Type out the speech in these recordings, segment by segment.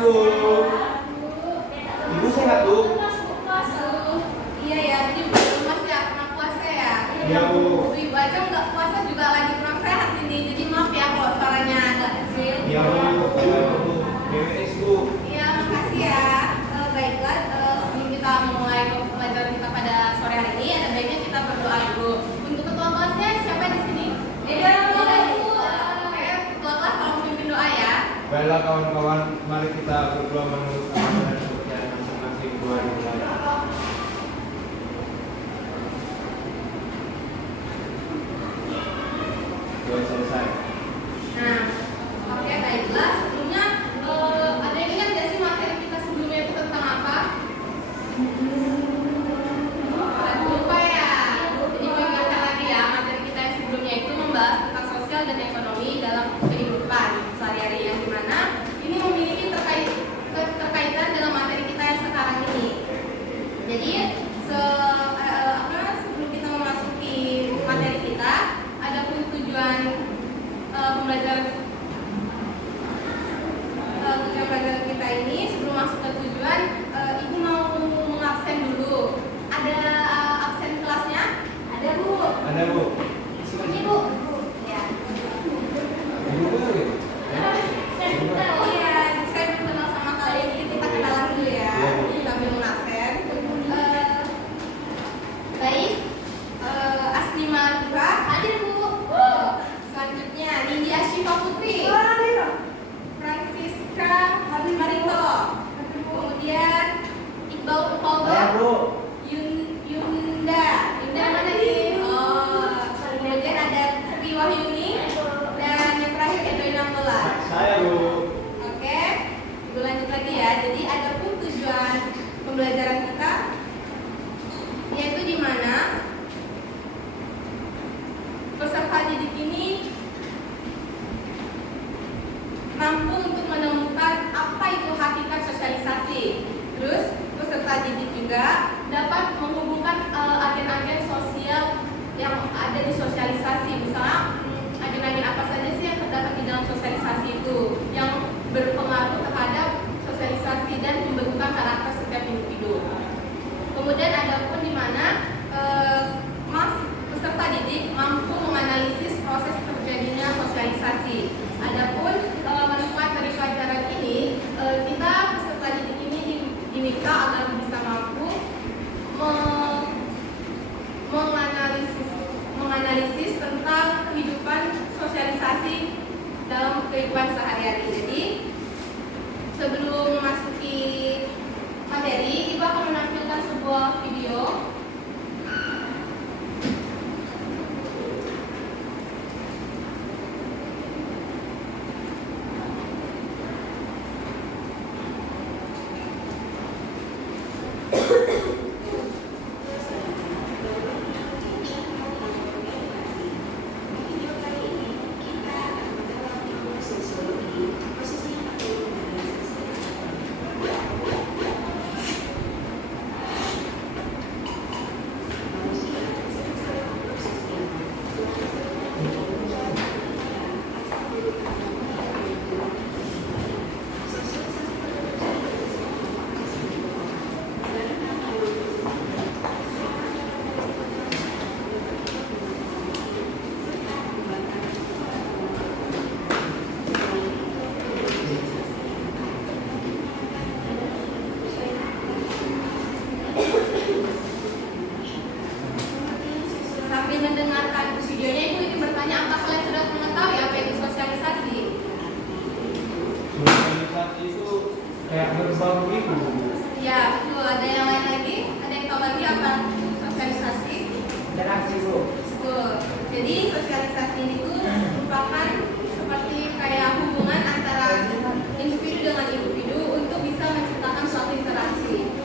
Bu. Ibu sehat Bu? Iya ya, ini belum masih karena puasa ya. Iya Bu. Ibu aja nggak puasa juga lagi kurang sehat ini. Jadi maaf ya kalau suaranya agak kecil. Iya Bu. BWS Bu. Iya, makasih ya. Baiklah, sebelum kita mulai pelajaran kita pada sore hari ini, ada baiknya kita berdoa dulu. Untuk ketua kelasnya siapa di sini? Iya, Bu. Ketua kelas tolong pimpin doa ya. Baiklah kawan-kawan, mari kita berdoa menurut agama dan kepercayaan masing-masing. Doa dimulai. Doa selesai. Nah, oke baiklah. Sebelumnya ada yang ingat nggak sih materi kita sebelumnya itu tentang apa? Lupa ya. Jadi gue ingatkan lagi ya, materi kita yang sebelumnya itu membahas tentang sosial dan ekonomi dalam kehidupan sehari-hari yang dimana ini memiliki terkaitan dengan materi kita yang sekarang ini. Jadi sebelum kita memasuki materi kita, ada pun tujuan pembelajaran kita ini. Sebelum masuk ke tujuan, ibu mau mengabsen dulu. Ada absen kelasnya? Ada Bu. Ada Bu. Ini Bu. Ya. Ibu baru ya? Oh iya, saya belum kenal sama kalian, jadi kita kenalan dulu ya. Sambil mengabsen. Baik. Asnima Dura. Hadir Bu. Selanjutnya Nindya Syifa Putri. Francisca Marito. Kemudian Iqbal Faldo. Yunda mana nih? Kemudian ada Tri Wahyuni. Dan yang terakhir Edo Inamula. Saya Bu. Oke, ibu lanjut lagi ya. Jadi ada pun tujuan pembelajaran kita, yaitu di mana peserta didik ini mampu untuk menemukan apa itu hakikat sosialisasi. Terus peserta didik juga dapat menghubungkan agen-agen sosial yang ada di sosialisasi. Misalnya agen-agen apa saja sih yang terdapat di dalam sosialisasi itu yang berpengaruh terhadap sosialisasi dan pembentukan karakter setiap individu. Kemudian ada pun di mana peserta didik mampu menganalisis proses terjadinya sosialisasi. Adapun manfaat dari pelajaran ini, kita peserta didik ini diminta agar bisa mampu menganalisis tentang kehidupan sosialisasi dalam kehidupan sehari-hari. Jadi sebelum memasuki materi, ibu akan menampilkan sebuah video. Sambil mendengarkan videonya, ibu ingin bertanya, apa kalian sudah mengetahui apa itu sosialisasi? Sosialisasi itu kayak berbau itu. Ya, betul. Ada yang lain lagi? Ada yang tahu lagi apa sosialisasi? Interaksi Bu. Betul. Jadi sosialisasi itu merupakan seperti kayak hubungan antara individu dengan individu untuk bisa menciptakan suatu interaksi.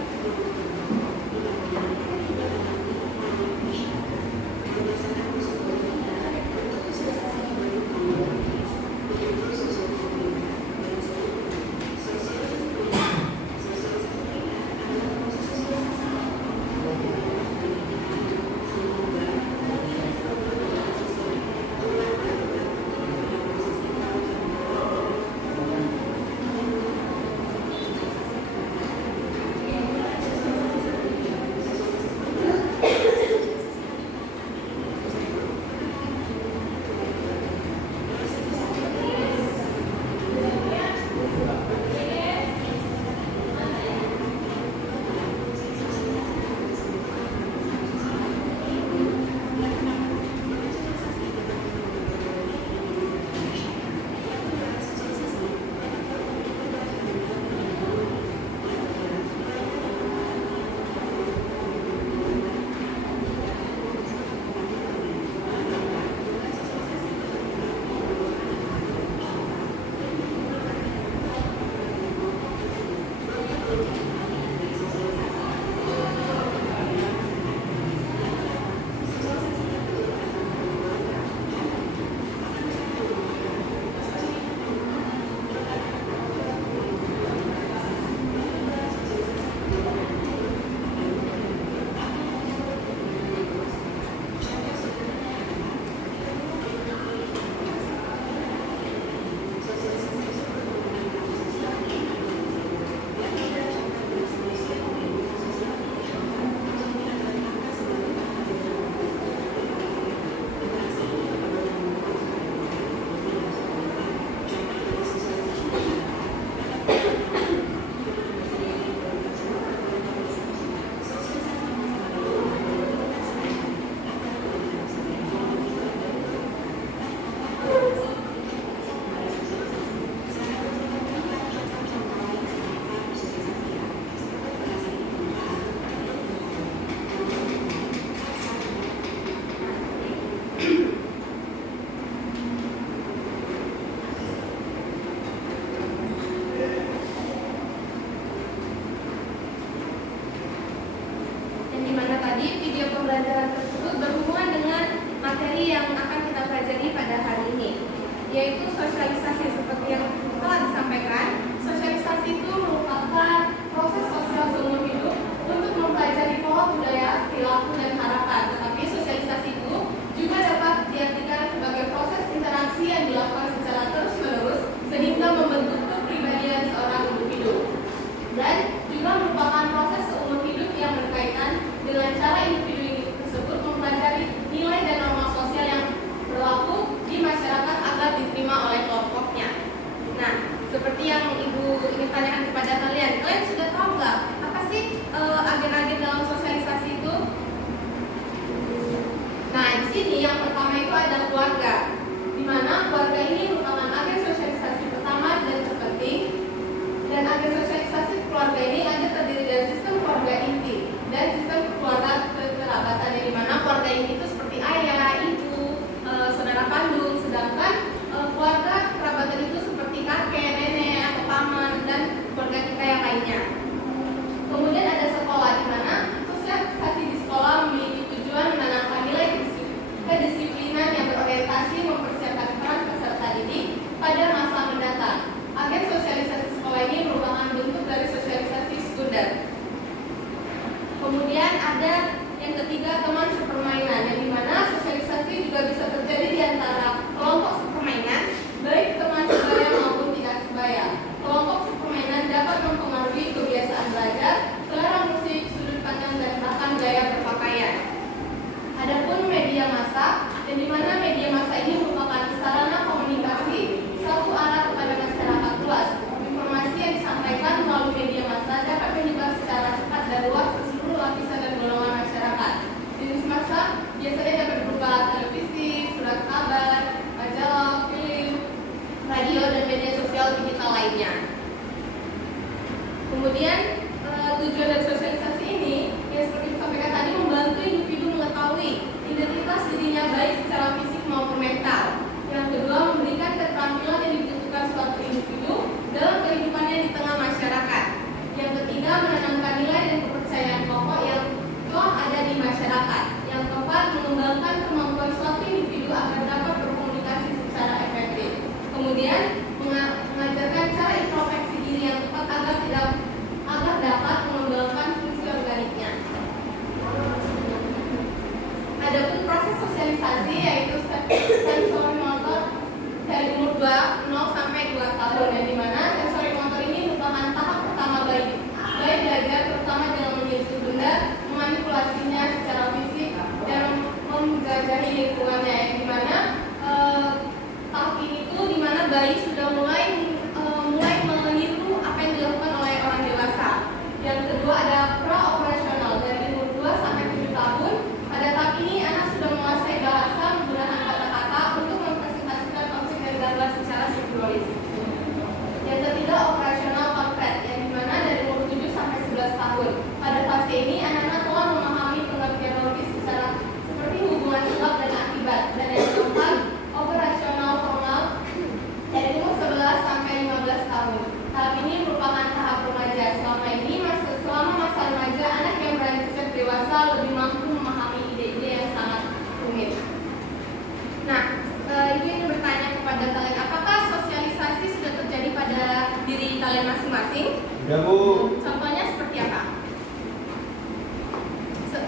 masing-masing? Udah Bu. Contohnya seperti apa?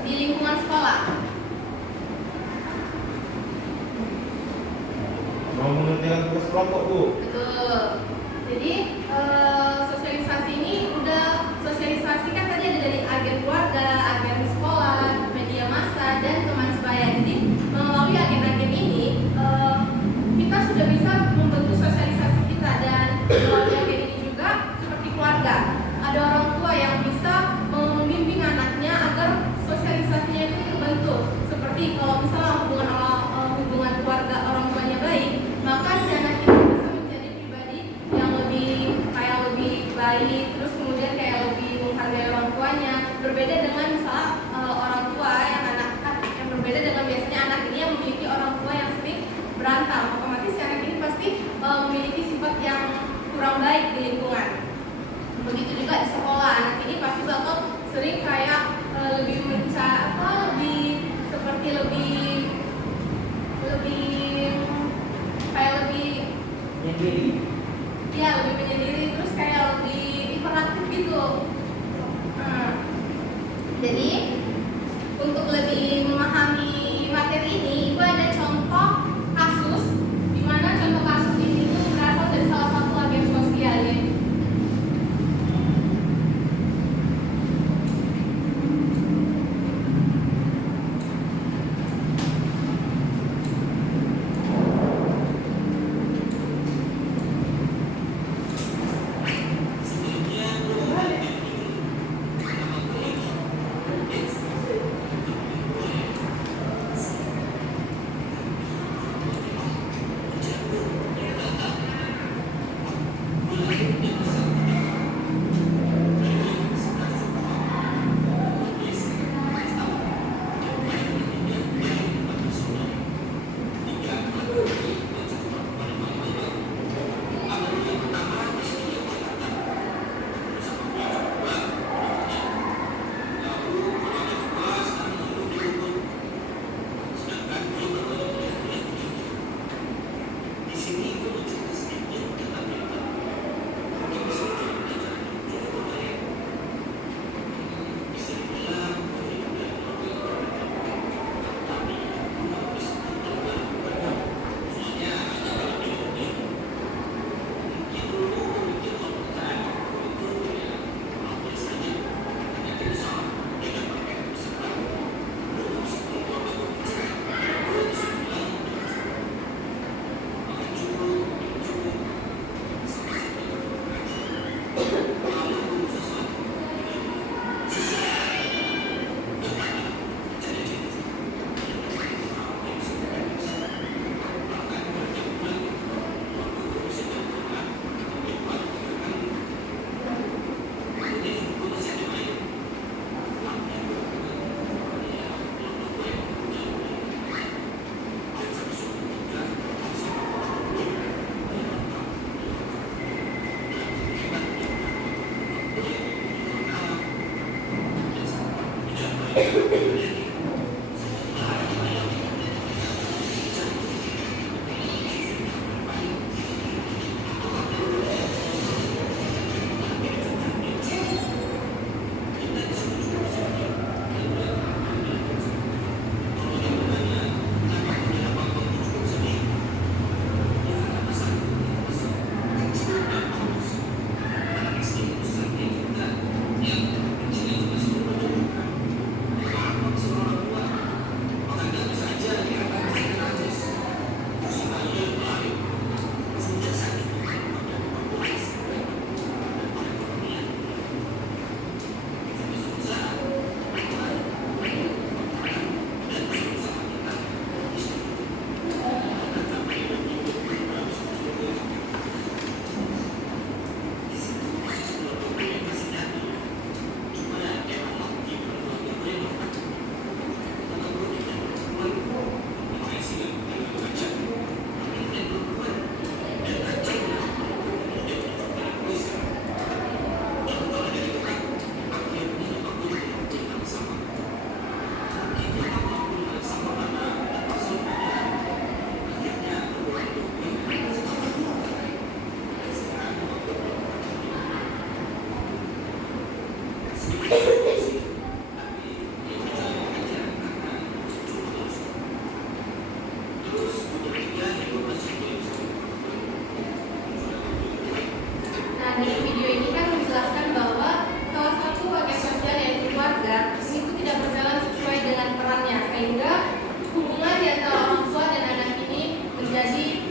Di lingkungan sekolah. Mau mengerjakan tugas kelompok Bu. Betul. Jadi sosialisasi ini udah sosialisasi kan tadi ada dari agen keluarga, agen sekolah, media massa dan teman sebaya. Jadi melalui agen-agen ini kita sudah bisa membentuk sosialisasi kita dan melalui agen ini juga seperti keluarga. Ada orang tua yang bisa membimbing anaknya agar sosialisasinya itu terbentuk. Seperti kalau misalnya hubungan keluarga orang tuanya baik, maka si anak itu bisa menjadi pribadi yang lebih baik, terus kemudian kayak lebih menghargai orang tuanya. Berbeda dengan misalnya orang tua yang berbeda dengan biasanya anak ini yang memiliki orang tua yang sering berantem, otomatis si anak ini pasti memiliki sifat yang kurang baik di lingkungan. Begitu juga di sekolah, anak ini pasti bakal sering kayak lebih seperti lebih Menyendiri. ya lebih menyendiri, terus kayak lebih hiperaktif gitu. Jadi untuk lebih memahami materi ini, Ibu ada contoh kasus di mana contoh kasus ini itu berasal dari salah satu agen sosial ya.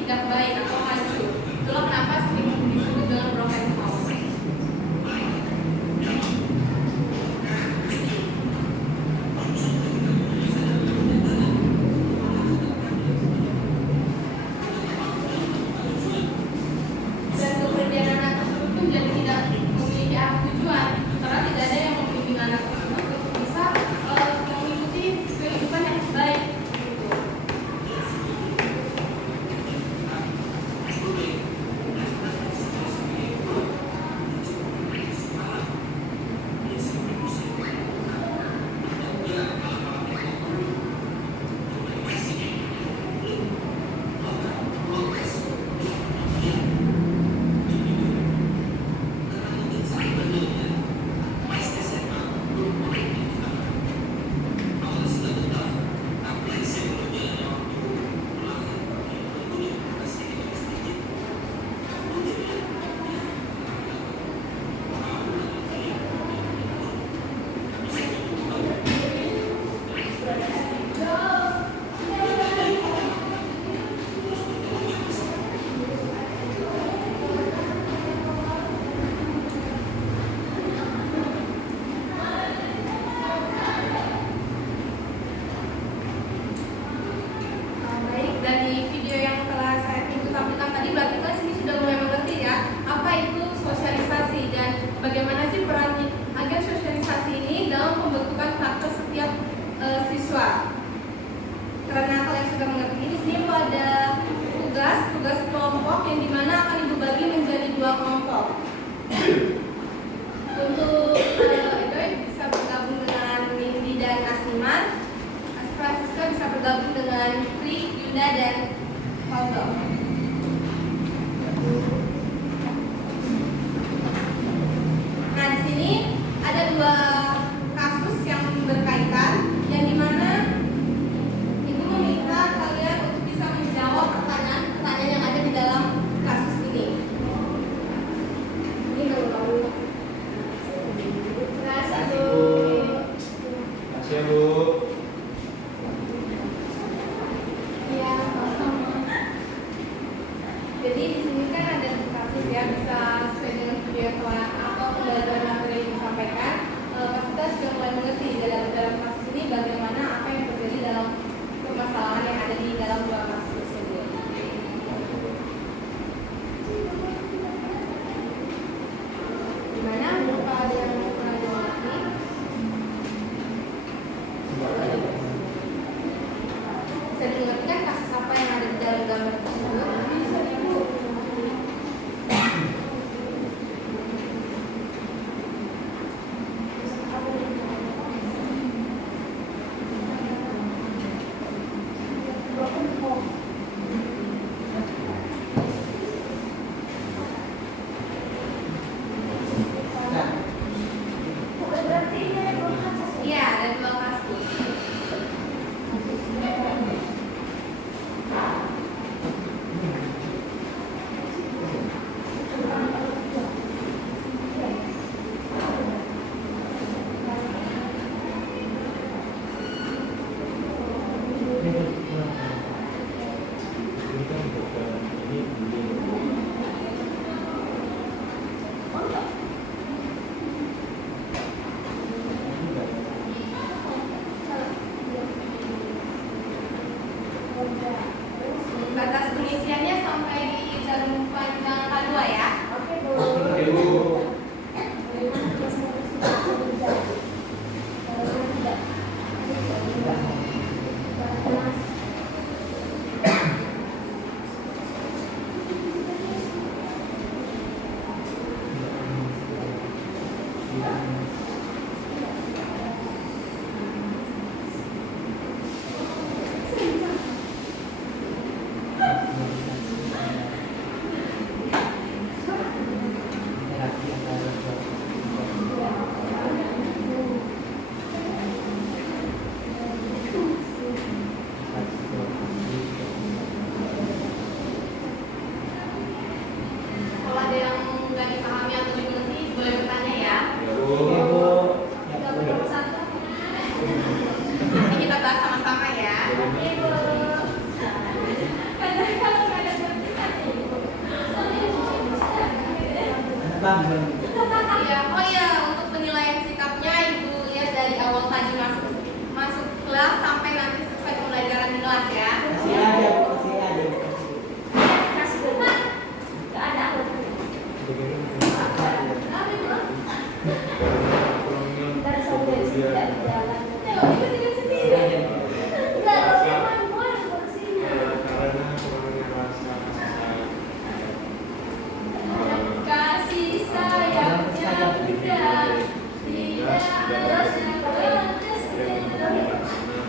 tidak baik atau hancur. Itulah kenapa sering disebut dengan broken home. Dan kepergian anak tersebut pun jadi tidak memiliki arah tujuan, karena tidak ada yang membimbing anak tersebut untuk bisa mengikuti kehidupan yang baik. Gitu. Baik, dari video yang telah saya tampilkan tadi berarti kelas ini sudah mulai mengerti ya apa itu sosialisasi dan bagaimana sih peran agen sosialisasi ini dalam pembentukan karakter setiap siswa. Karena kalian sudah mengerti ini, sini ada tugas kelompok yang dimana akan ibu bagi menjadi 2 kelompok. Untuk Edoy bisa bergabung dengan Nindi dan Asniman. Francisca bisa bergabung dengan Tri, Yunda, dan Faldo. Nah, di sini ada 2 kasus yang berkaitan, yang dimana ibu meminta kalian untuk bisa menjawab pertanyaan yang ada di dalam kasus ini. Ini kalau terima kasih Bu. Terima kasih ya Bu. Iya, sama-sama. Jadi di sini kan ada kasus ya, bisa sesuai dengan video yang telah atau pembelajaran materi yang disampaikan. Kita sudah mulai mengerti dalam kasus ini bagaimana apa yang terjadi dalam permasalahan yang ada di dalam 2 kasus tersebut. Gimana? Apa ada yang pernah dimengerti? Bisa dimengerti kan kasus apa yang ada di dalam gambar tersebut? Broken home. Iya, oh iya, untuk penilaian sikapnya Ibu lihat dari awal tadi masuk kelas sampai nanti selesai pembelajaran di kelas ya. Masih ada, Bu. Masih ada, Bu. Kasih benar. Gak ada aku. Ntar sampai sini tidak di jalan. Ibu tidak sendiri. Enggak, kalau emang gua porsinya. Karena kurangnya rasa Kasih sayangnya bunda tidak ada sebatas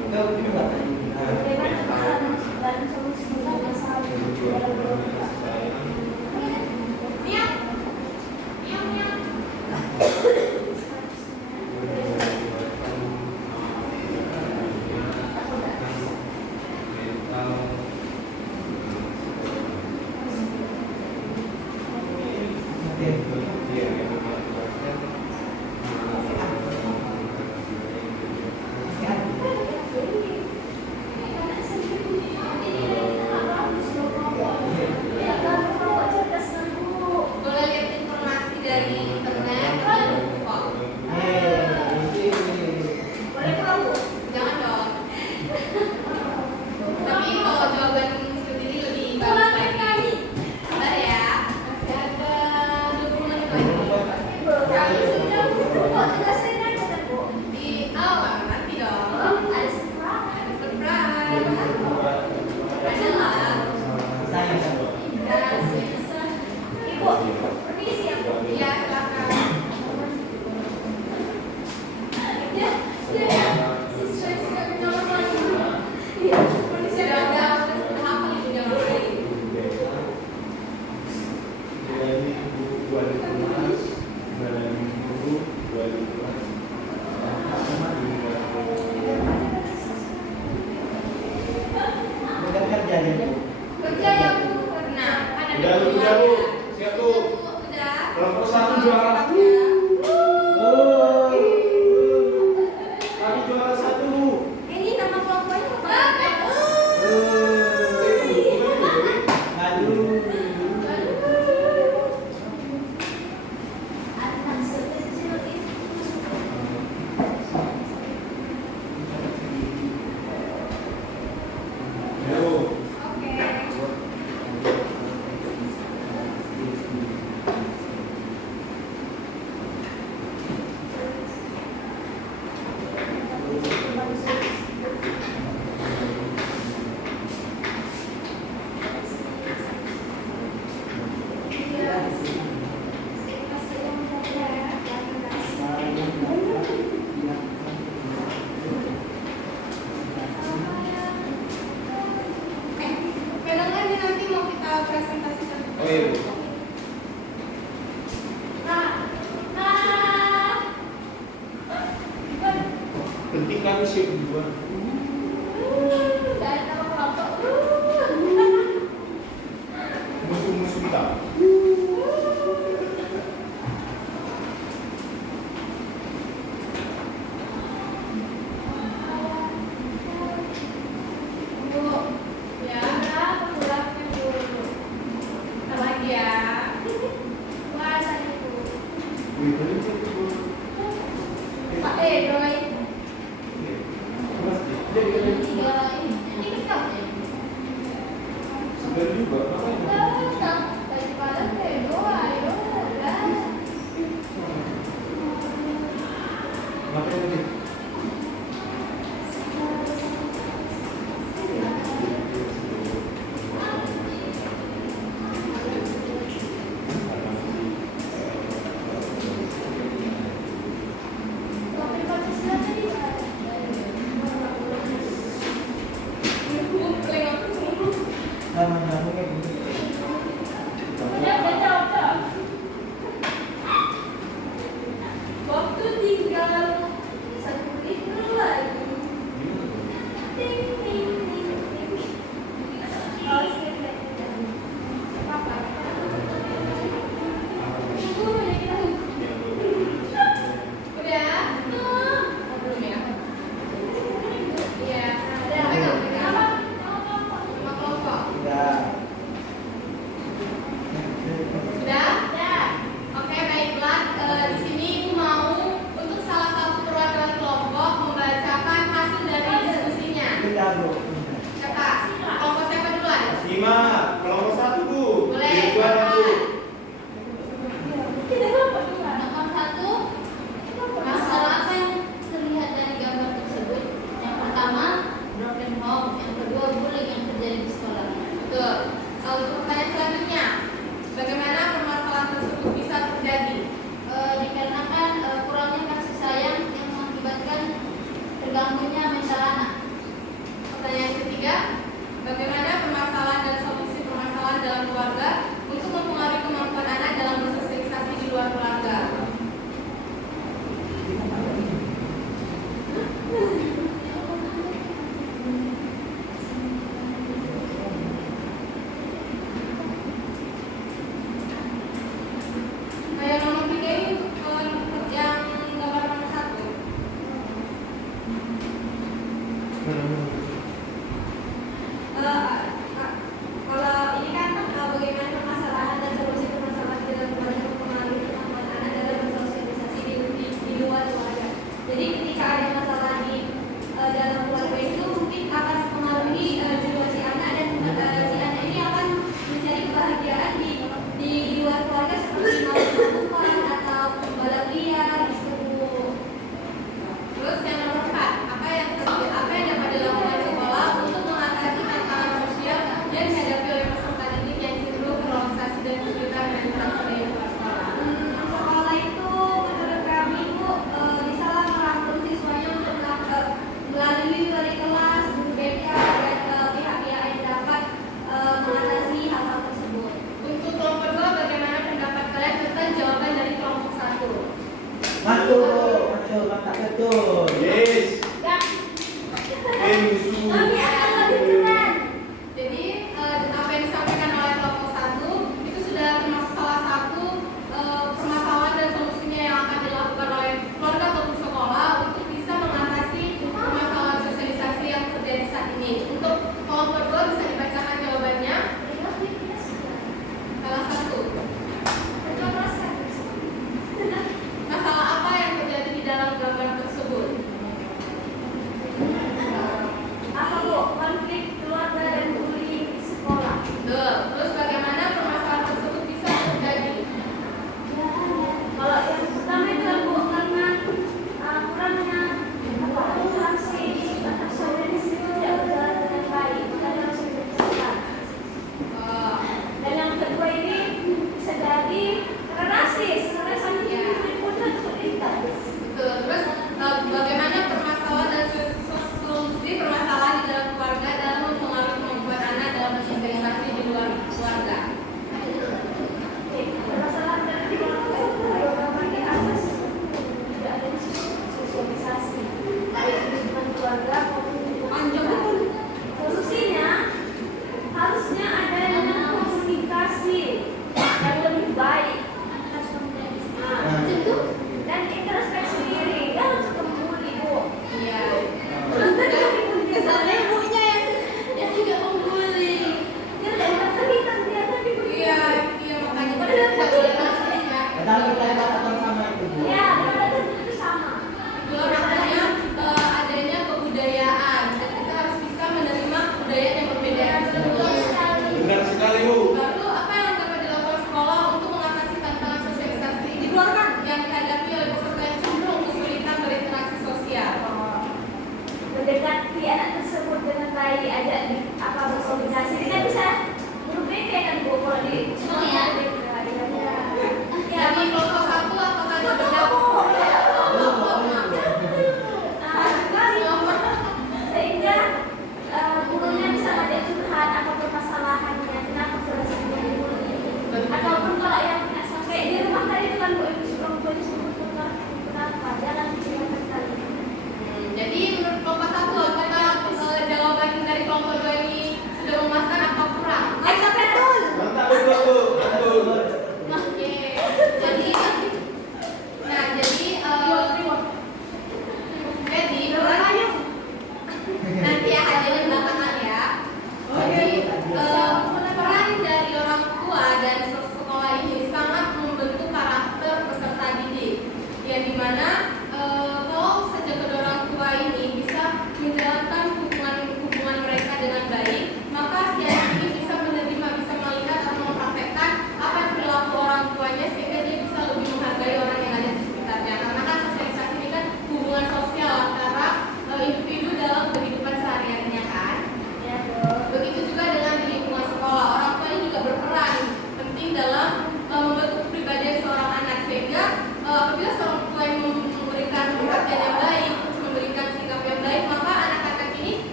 Enggak, Bu. Enggak. Bagaimana pesan dan solusi masalah dalam berdoa? Miau. Miau, miau. Boleh lihat informasi dari internet kok. Boleh pulang, Bu? Jangan dong. Tapi kalau jawaban sendiri lebih bagus lagi. Bentar ya. Masih ada 20 menit lagi. Kami sudah, Bu. Kok jelasin aja kan, Bu? Di awal nanti dong. Ada surprise. Ada surprise. Ada lah. Sayang, Bu. Dan Ibu, permisi ya, Bu. ya silakan. Ya, ya. Sesuai sudah kenal lagi. Iya, permisi ya. Sudah hafal ibu jangan worry. Jadi buku 2011, 2010, 2011. Udah kerja nih, Bu. Kerja ya Bu. Nah, kan ada Udah, Bu. Siap, Bu. Udah. Kelompok 1 juara. Ya. Oh. Kami juara 1, Bu. Ini nama kelompoknya apa? Aduh. Anak sekecil itu. Ya, Bu. Oke. Pegang aja nanti mau kita presentasikan. Oh iya, Bu. Penting kami siap duluan. Musuh-musuh kita. Wih, tadi cek, Bu. Segar juga. Makanya tadi. dalam keluarga untuk mempengaruhi kemampuan anak dalam bersosialisasi di luar keluarga. Kayak nomor 3 ini untuk yang gambar nomor 1. Kalau ini kan bagaimana permasalahan dan solusi permasalahan dalam keluarga mempengaruhi kemampuan anak dalam bersosialisasi di luar keluarga. Jadi ketika ada masalah di dalam keluarga itu mungkin akan mempengaruhi jiwa si anak dan si anak ini akan mencari kebahagiaan di luar keluarga seperti melakukan atau balap liar gitu. Terus yang nomor 4, apa yang dapat dilakukan sekolah untuk mengatasi tantangan sosial yang dihadapi oleh peserta didik yang cenderung terlaksasi dan kesulitan berinteraksi di luar sekolah? Sekolah itu menurut kami Bu bisa merangkul siswanya untuk melalui wali kelas, guru BK dan pihak-pihak yang dapat mengatasi hal-hal tersebut. Untuk kelompok 2, bagaimana pendapat kalian tentang jawaban dari kelompok 1?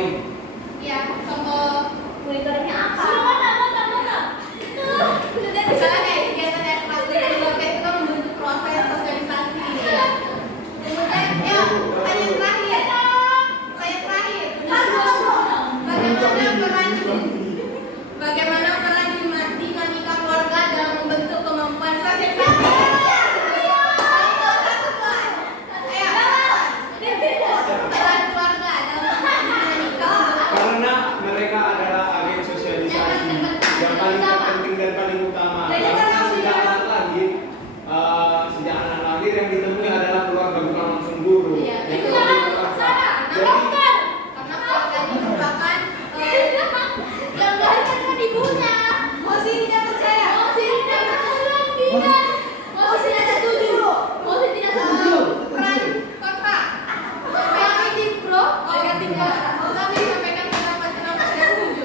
monitoring. Ya, contoh Monitoringnya apa? misalnya kayak kegiatan ekstrakurikuler kayak kita membentuk proses sosialisasi. Kemudian, ya, pertanyaan terakhir. Bagaimana peran dinamika keluarga dalam membentuk kemampuan sosialisasi? Peran keluarga dalam dinamika. Karena mereka adalah agen sosialisasi yang paling penting dan paling utama. Karena sejak anak lahir yang ditemui adalah keluarga, bukan langsung guru. Iya, Jadi, itu jadi karena keluarga ini merupakan yang melahirkan ibunya. Mosi tidak percaya. Mosi tidak setuju. Peran kakak. Negatif bro. Negatif bro. Kami sampaikan pendapat kenapa tidak setuju.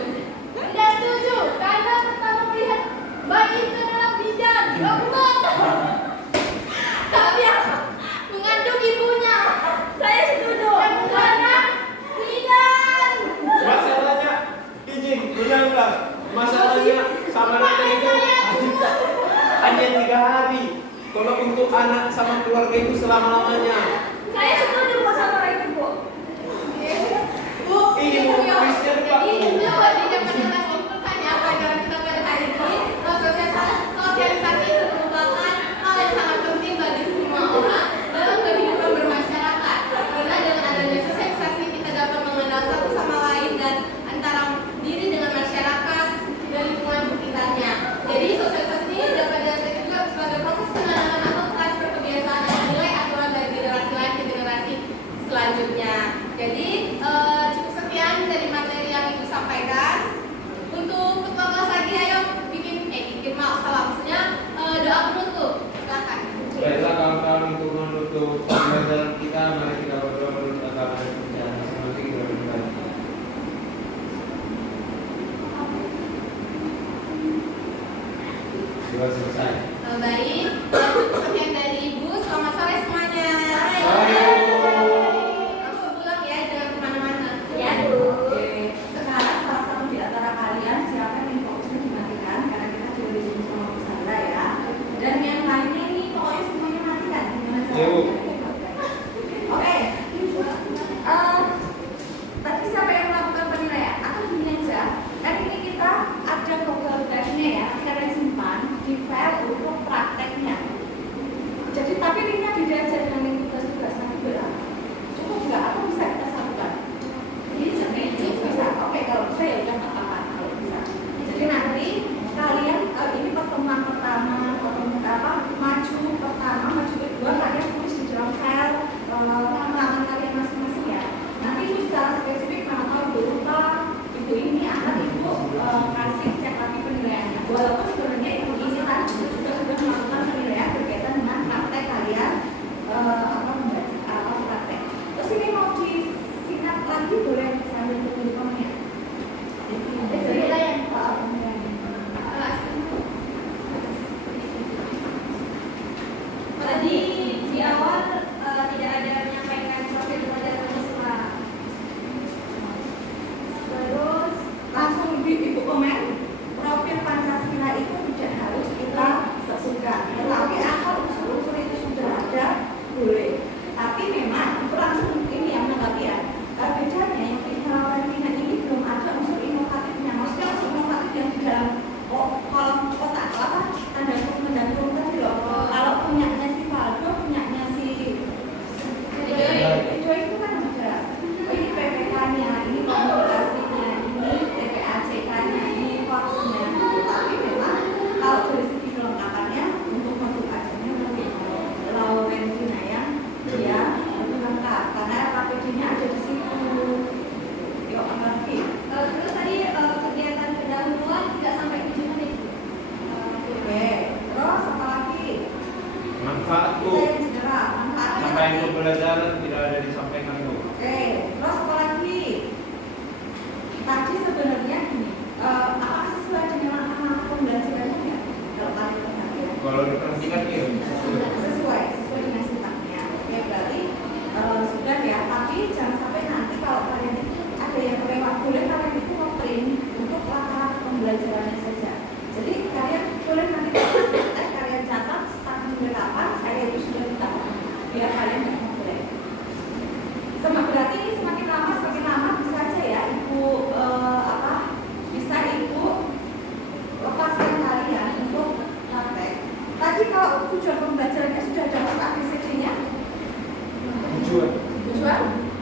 Tidak setuju karena pertama melihat bayi itu adalah bidan. Tapi apa? Mengandung ibunya. Saya setuju. Karena bidan. masalahnya izin menangkap. Masalahnya sama anak itu hanya 3 hari. Kalau untuk anak sama keluarga itu selama-lamanya. Saya setuju Bu sama itu Bu. Bu, Ini mau Christian Pak. Jadi, dapat kita simpulkannya pada kita pada hari ini, sosialisasi itu merupakan hal yang sangat penting bagi semua orang dalam kehidupan bermasyarakat. Karena dengan adanya sosialisasi kita dapat mengenal satu sama lain dan antara diri dengan masyarakat dan lingkungan sekitarnya. Jadi sosialisasi ini dapat diartikan juga sebagai proses penanaman atau transfer kebiasaan dan nilai aturan dari generasi lain ke generasi selanjutnya. Jadi cukup sekian dari materi yang Ibu sampaikan. Untuk ketua kelas lagi, ayo bikin maksudnya doa penutup. Silakan. Baiklah kawan-kawan, untuk menutup pembelajaran kita, mari kita berdoa menurut agama dan kepercayaan masing-masing kita berdoa. Doa selesai. Baik, cukup sekian dari Ibu. Selamat sore semuanya. Langsung pulang ya, jangan kemana-mana. Ya Bu. Oke, sekarang salah satu di antara kalian siapa yang infoxnya dimatikan karena kita juga disuruh sama Bu Sandra ya. Dan yang lainnya ini pokoknya semuanya matikan. Gimana Ibu. Oke. Tadi siapa yang melakukan penilaian? Atau gini aja, kan ini kita ada dokumentasinya ya, kita akan simpan di file untuk prakteknya. Jadi tapi linknya beda aja dengan link tugas-tugas nanti berapa? Cukup nggak? Atau bisa kita satukan? Bisa. Oke, kalau bisa ya udah nggak apa-apa kalau bisa. Jadi nanti kalian ini pertemuan pertama, maju pertama, maju kedua kalian tulis di dalam file pengalaman kalian masing-masing ya. Nanti itu secara spesifik mana tahu ibu lupa, ibu ini akan ibu kasih cek lagi penilaiannya. Walaupun sebenarnya ibu ini tadi juga sudah melakukan penilaian berkaitan dengan praktek kalian praktek. Terus ini mau disingkat lagi boleh sambil tunggu komennya. Penilaian Tadi di awal tidak ada menyampaikan profil pelajaran siswa. Terus langsung ibu komen profil Pancasila itu tidak harus kita sesuka, tetapi asal unsur-unsur itu sudah ada boleh. Tapi memang itu langsung ini yang menanggapi ya. Bedanya yang Karantina ini belum ada unsur inovatifnya. Maksudnya unsur inovatif yang di dalam kolom kotak apa tanda kurung tadi loh. Kalau punyanya si Faldo, punyanya si Edo itu kan jelas. Ini PPK-nya, ini komunikasinya, ini TPACK-nya, ini korsnya. Tapi memang kalau dari segi kelengkapannya untuk pembukaannya lebih Laurentina yang dia lebih lengkap karena LKPD-nya ada di situ. Yuk, apa lagi? Terus tadi kegiatan pendahuluan tidak sampai 7 menit. Oke, terus apa lagi? Manfaat Kita tuh. yang general, manfaatnya Sampai tadi. pembelajaran tidak ada disampaikan tuh. Oke, terus apa lagi? Tadi sebenarnya gini, apakah sesuai dengan amanah pembelajarannya ya? Kalau kalian perhatikan. Kalau diperhatikan iya. Sesuai dengan sifatnya. Oke, berarti sudah ya. Tapi jangan sampai nanti kalau kalian itu ada yang kan?